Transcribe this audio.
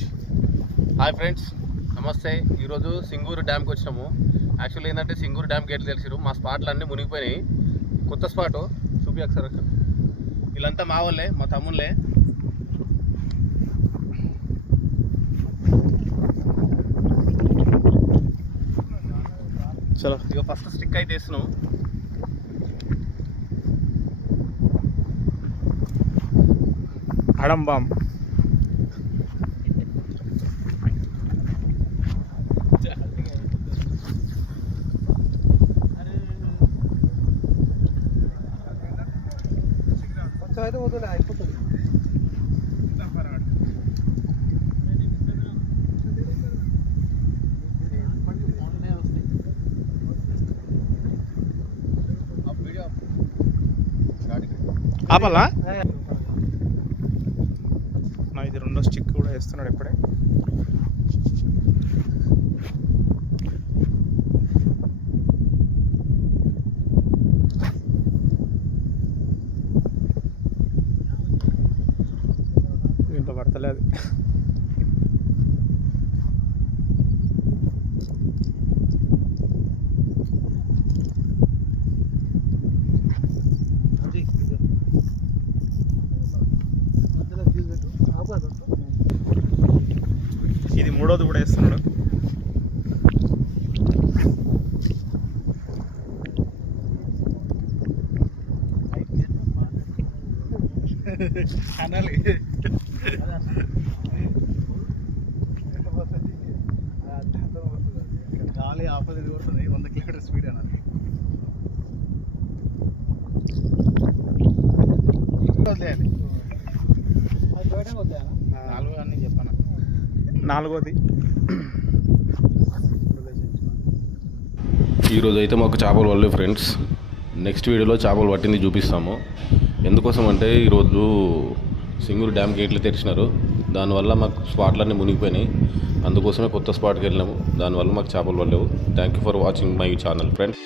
Right. Hi friends, నమస్తే. ఈరోజు సింగూరు డ్యామ్కి వచ్చినాము. యాక్చువల్లీ ఏంటంటే సింగూరు డ్యామ్ గేట్లు తెలిసిరు, మా స్పాట్లు అన్నీ మునిగిపోయినాయి. కొత్త స్పాటు చూపి ఒకసారి. వీళ్ళంతా మా వాళ్ళే, మా తమ్ముళ్ళే. చలో ఇక ఫస్ట్ స్టిక్ అయితే వేస్తున్నాం. అడంబాం అయితే పోతుంది, అయిపోతుంది. ఆపాలా? నా ఇది రెండో స్టిక్ కూడా వేస్తున్నాడు ఇప్పుడే. దీంట్లో పడతలేదు. ఇది మూడోది కూడా వేస్తున్నాడు. అనాలి గాలి ఆపోజిట్ కొడుతుంది, 100 కిలోమీటర్ స్పీడ్ అనాలి. వదిలేయాలి. నాలుగు అన్నీ చెప్పాను. నాలుగోది ఈరోజు అయితే మాకు చేపలు పడలేవు ఫ్రెండ్స్. నెక్స్ట్ వీడియోలో చేపలు పట్టింది చూపిస్తాము. ఎందుకోసం అంటే ఈరోజు సింగూరు డ్యామ్ గేట్లు తెరిచినారు. దానివల్ల మాకు స్పాట్లన్నీ మునిగిపోయినాయి. అందుకోసమే కొత్త స్పాట్కి వెళ్ళినాము. దానివల్ల మాకు చేపలు పడలేవు. Thank you for watching my channel friends.